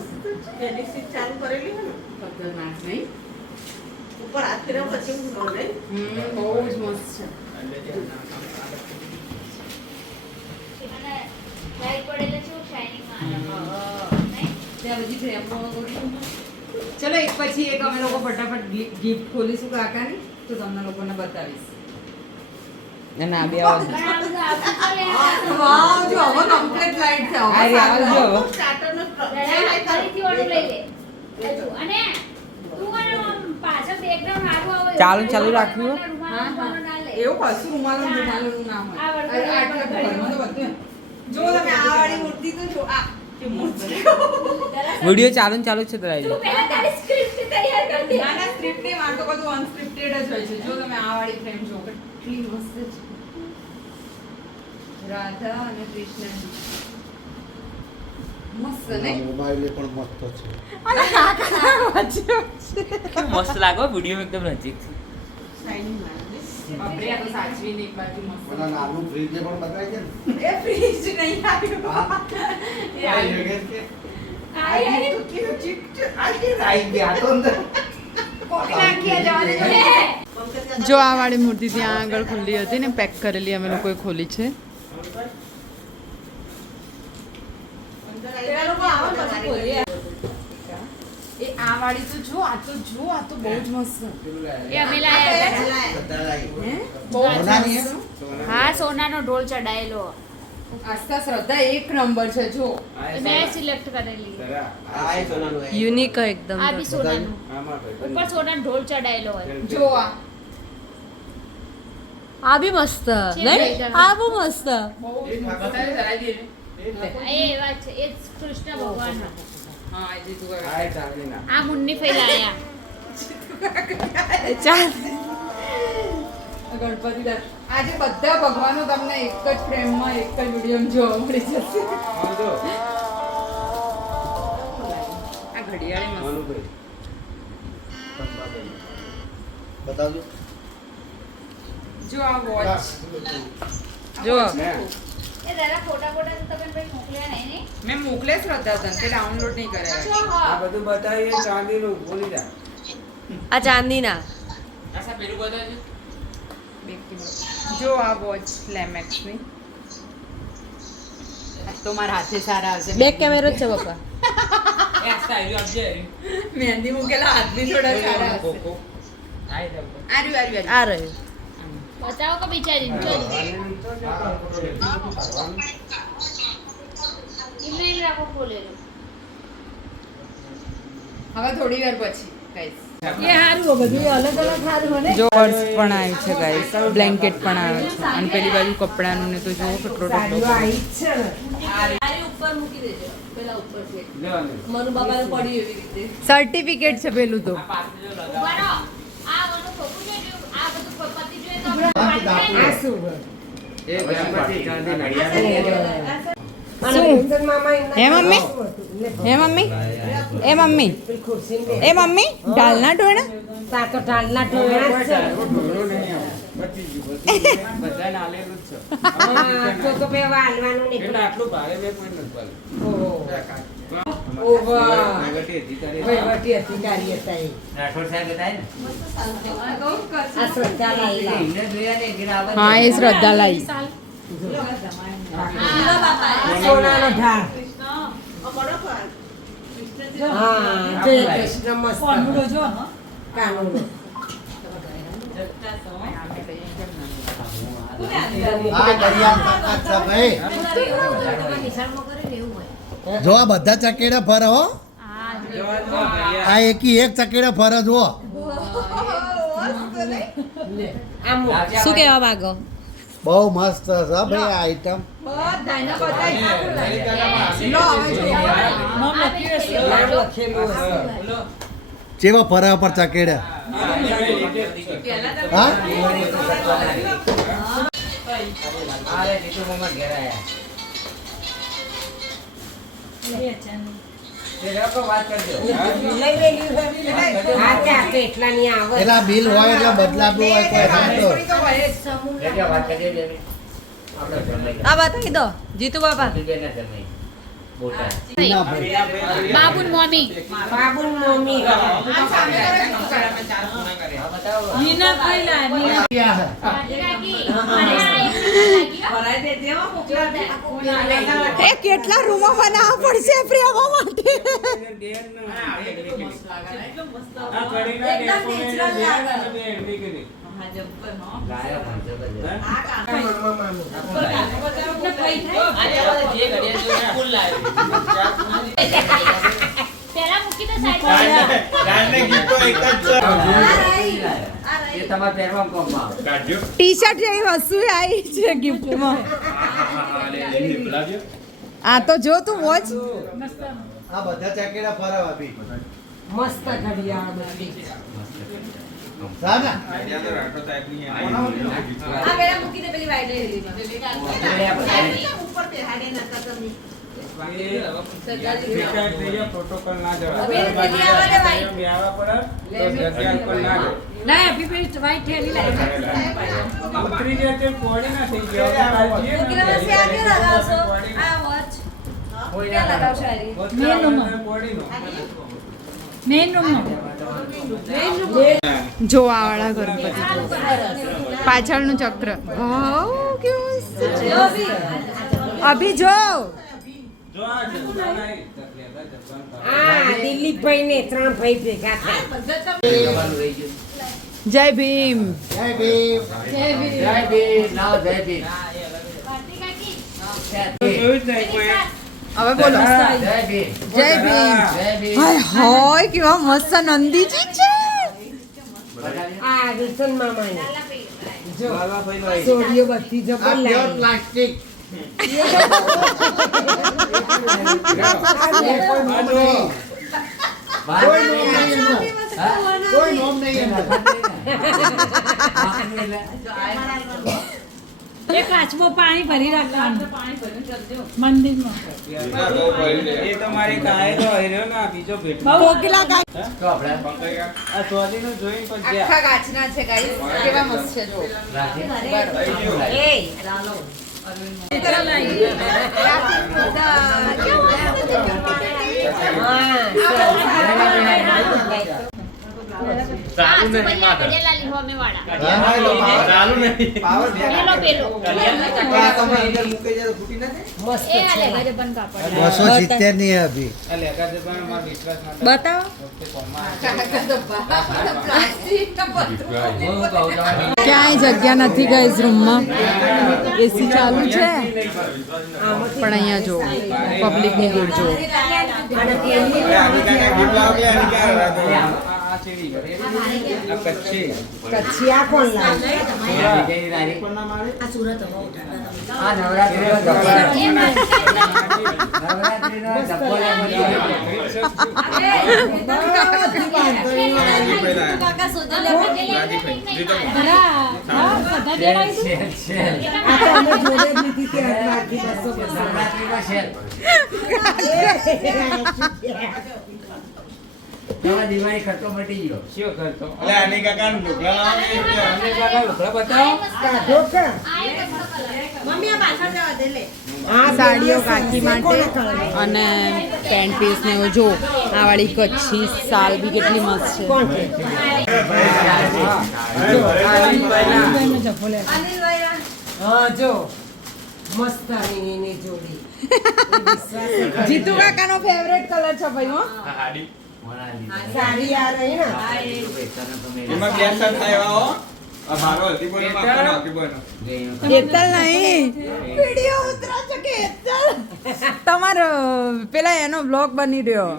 ચાલુ કરેલી હોય ને ખતરનાક નહીં ઉપર હાથ ફેરવ પછી હું નો લઈ બહુ જ મસ્ત છે અને લાઈટ પડેલે છે શાઇનિંગ માં નહીં ત્યાં બધી ફ્રેમમાં ગોઠવું ચલો એક પછી એક અમે લોકો ફટાફટ ગિફ્ટ ખોલીશું કાકાની તો તમને લોકોને બતાવીશ ના બે આવાજ વાવ જો હવે કમ્પ્લીટ લાઈટ છે હવે આવજો સ્ટાર્ટરનો ફરીથી ઓર્ડર લઈ લે અને તું અને પાછળ બેકગ્રાઉન્ડ આગળ આવે ચાલુ રાખ્યું એવું કશું રૂમાલનું નામ હોય આટલા ઘરમાં તો બધું જો તમે આ વાળી મૂર્તિ તો જો આ કે મૂર્તિ વિડિયો ચાલુ છે તરાઈ તું પહેલા તારી સ્ક્રિપ્ટ તૈયાર કર દે ના સ્ક્રિપ્ટ નહીં માર તો બધું અનસ્ક્રિપ્ટેડ જ હોય છે જો તમે આ વાળી ફ્રેમ જો કેટલી મસ્ત છે રાધા અને કૃષ્ણ મસ્ત ને મોબાઈલ પણ મસ્ત છે અને કાકા વાંચ્યો છે મસ્ત લાગો વિડિયો એકદમ નજીક શાઇનિંગ લાગે બાપરે આ તો સાચવીને એક બાજુ મસ્ત અને નાનું ફ્રીજ પણ બતાવી છે ને એ ફ્રીજ નહીં આવ્યું એ આવ્યું કે આઈ તો કેવું ચિકટ આઈ ગયા તો અંદર કોકી નાખી જવા દે જો આ વાળી મૂર્તિ ત્યાં આગળ ખુલ્લી હતી ને પેક કરેલી અમે લોકોએ ખોલી છે પેલા લોકો આવો પછી ખોલીએ એ આ વાળી તો જો આ તો બહુ જ મસ્ત એ અમે લાયા હતા હે બહુ જ સોનાની હે? મસ્ત. હા સોનાનો ઢોલ ચડાયેલો આસ્થા શ્રદ્ધા એક નંબર છે જો મેં સિલેક્ટ કરેલી યુનિક એકદમ આ બી સોનાનું ઉપર સોનાનો ઢોલ ચડાયેલો હોય જો આ બી મસ્ત નહીં? આ બહુ મસ્ત એ વાત છે એ જ કૃષ્ણ ભગવાન હા એ જીતુ આ મુન્ની ફેલાયા ચાલ ગણપતિ દાદા આજે બધા ભગવાનો તમને એક જ ફ્રેમમાં એક જ વિડીયોમાં જોવા મળી જશે આ ઘડિયાળી મસ્ત બતાવજો જો આ વોચ જો એ દાદા ફોટા તો તમે ભાઈ મોકલ્યા નહીં મેં મોકલે શ્રદ્ધા તને તે ડાઉનલોડ નહીં કરાયા ને હા બધું બતાવીએ ચાંદીનું બોલી જા આ ચાંદીના આસા પેલું બતાવજો જો આ વોચ લેમેક્સ ની આ તો મારા હાથે સારા હશે બેક કેમેરો જ છે પપ્પા એ આસા આવ્યું આપજે મહેંદી મૂકેલા હાથ બી થોડા સારા હશે કોકો આઈ દઉં આર્યું આ રહ્યું બતાવો કે બિચારી ચલ ઇમેલ રાખો ખોલેલો હવે થોડી વાર પછી ગાઈસ એ હારું બધું અલગ અલગ હારું હને જો પર્સ પણ આવ્યું છે ગાઈસ બ્લેન્કેટ પણ આવ્યો છે અને પેલી બાજુ કપડાનું ને તો જો કેટલો ઉપર મૂકી દેજો પેલા ઉપર છે લેવાનું મનુ બાબાને પડી એવી રીતે સર્ટિફિકેટ છે પેલું તો બરો આ બધું ખોટું છે આ બધું પતિ જોઈએ તો આ શું એ ગણપતિ ચાંદીના હે મમ્મી હે મમ્મી એ મમ્મી એ મમ્મી ડાલના ઢોણા સાતો ટાળના ટોળા છે ઢોલો નહીં આવે. બચી ગયું બધાને આલેલું જ છે તો બે વાલવાનું ને એટલે આટલું ભારે મેં કોઈ નથી પાડ્યું. ઓવા નાગટી અધિકારી વહીવટી અધિકારી હતા એ રાઠોડ સાહેબ હતા ને આ શ્રદ્ધા લાઈલા હા એ શ્રદ્ધા લાઈ સોનાનો ઢાળ કૃષ્ણ હા જય કૃષ્ણ મસ્ત કાનુડો જો કાનુડો આ ઘડિયાળ કાકા છે ભાઈ જો આ બધા ચકેડા ફરે હો આ એકી એક ચકેડા ફરે જો શું કહેવા માંગો બહુ મસ્ત છે ભાઈ આ આઈટમ બધાને બતાવી લો હવે જો નામ લખેલું હશે ચેવા ફરે પર ચકેડા હા અરે જીતુ મમ્મા ઘેર આયા વાત કરજો લઈ લેલી હોય. હા તે આપે એટલાની આવે. એટલે આ બિલ હોય એટલે બદલાતું હોય કોઈ ના તો. વાત કરીએ આપણે આ બતાવી દો જીતુ બાપા બાબુન મમ્મી બાબુ મમ્મી એ કેટલા રૂમો બનાવવા પડશે પ્રિયમા માટે પેલા મૂકી દે સાઈડ એ તમારા પહેરવા કોમમાં ટી શર્ટ જેવી વસ્તુ આવી છે ગિફ્ટમાં આ તો જો તું વોચ આ બધા ચકેડા ફરાવ આપી મસ્ત ઘડિયાળ બધી. સાના પ્રોટોકોલ ના ઉતરી જાય તે કોડી ના થઈ જો આ વાળા ગણપતિ પાછળનું ચક્ર વાવ કેવું મસ્ત. અભી જો હા દિલીપભાઈ ને 3 ભાઈ ભેગા થયા. જય ભીમ જય ભીમ જય ભીમ નાવ જય ભીમ હવે બોલો જય ભીમ જય ભીમ જય ભીમ હાય હાય કેવા મસ્ત નંદીજી છે આ વિલ્સન મામાની જો સોડીઓ બધી જો આ પ્યોર બદલાઈ. પ્લાસ્ટિક કોઈ નોમ નહીં એનો. એ કાચમાં પાણી ભરી રાખવાનું મંદિરમાં એ તો મારી કાય તો હર્યો ના બીજો ભેટ કોકિલા કા તો આપણે આ સોદીનું જોઈને પછી ગયા. આખા ગાછના છે ગાઈસ કેવા મસ્ત છે જો ચાલુ નહીં માતા લાલી હોમે વાળા ચાલુ નહીં પેલો પેલો મસ્ત એ આલે છે. ગજે બન કાપડ 270 ની હે અભી આ લેખા છે પણ મારો વિશ્વાસ ના બતાવો ક્યાંય જગ્યા નથી ગાઈસ રૂમમાં એસી ચાલુ છે પણ અહીંયા જો પબ્લિક ની ભીડ જો કચ્છી આ કોણ લાવે? આ તો અમે જોડે જ લીધી હતી હાથમાંથી 200. દિવાળી ખર્ચો મટી ગયો શું ખર્ચો એટલે આની કાકા લુગડા લુગડા બતાવો કાઢો કે? આ સાડીઓ કાકી માટે અને પેન્ટ પીસ ને એવું જો આ વાળી કચ્છી સાલ બી કેટલી મસ્ત છે કોણ કે? હા જો મસ્ત આવી એની જોડી. જીતુ કાકાનો ફેવરેટ કલર છે ભાઈ હો સાડી આ રહી ને એમાં બે શર્ટ આવ્યા હો મારો હલ્દી બોયનો આપવાનો હલ્દી બોયનો હેતલ નહીં વિડિયો ઉતરા છે કે હેતલ તમારો પેલા એનો બ્લોગ બની રહ્યો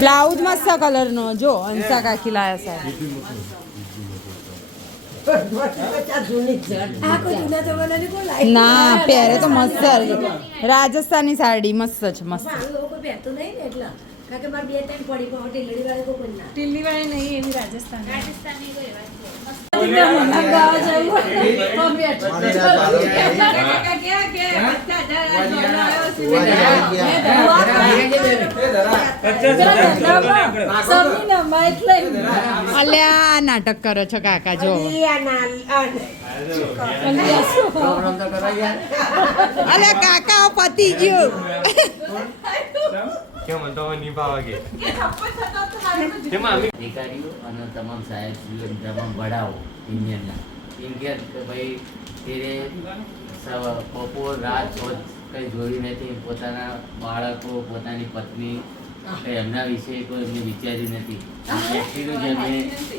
બ્લાઉઝ મસ્ત કલર નો જો અંશા કાકી લાયા છે જૂની જ ના પહેરે તો મસ્ત રાજસ્થાની સાડી મસ્ત છે મસ્ત ટીલી વાળી નહીં એવી રાજસ્થાન રાજસ્થાની કોઈ વાત અલ્યા નાટક કરો છો કાકા જો અલ્યા કાકા પતી ગયું અધિકારીઓ અને તમામ સાહેબશ્રીઓ અને તમામ વડાઓ યુનિયનના એમ કે ભાઈ તેરે બપોર રાત કંઈ જોયું નથી, પોતાના બાળકો પોતાની પત્ની કંઈ એમના વિશે કોઈ એમને વિચાર્યું નથી. વ્યક્તિનું જેમને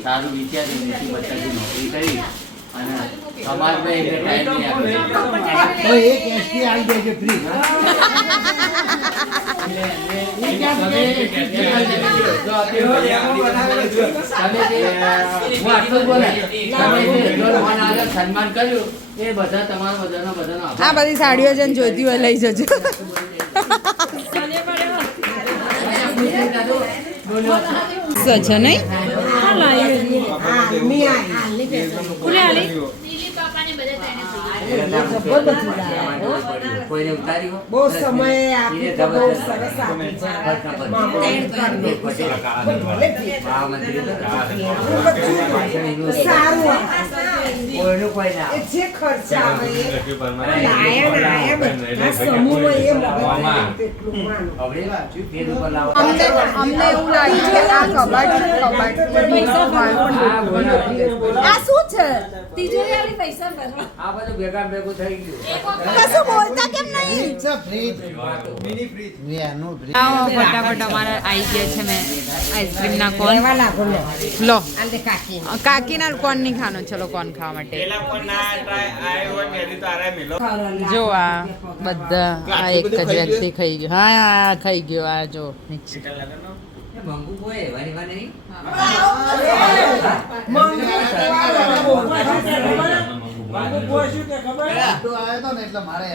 સારું વિચાર્યું નથી, બધાની નોકરી કરી અને સમાજમાં એને ટાઈમ નહીં આપ્યો. એક એસટી આવી જાય છે ફ્રી સન્માન કર્યું એ બધા તમારા બધાનો આ બધી સાડીઓ જેને જોઈતી હોય લઈ જજો છે નહીં દિલીપ બાપાને બધે તેને કોઈને ઉતાર્યું બહુ સમય આપી તો બહુ સરસ આપી છે. સારું કોઈનું કોઈ ના એ જે ખર્ચ આવે એ લાયા બધા સમૂહમાં એ મગજ એટલું માનું. અમને એવું લાગ્યું કે આ કબાટ છે કબાટ આ શું છે તિજોરી વાળી પૈસા ભરવા. આ બધું ભેગા ભેગું થઈ ગયું. કશું બોલતા કેમ નહીં આવો ફટાફટ અમારે આવી ગયા છે મેં આઈસ્ક્રીમના કોન લો કાકીના કોન નહીં ખાનો ચલો કોન ખાવા માટે જો આ બધા આ એક જ વ્યક્તિ ખાઈ ગયો હા ખાઈ ગયો આ જો મંગુ કોઈ વારી વા નહીં આવ્યો તો ને એટલે મારે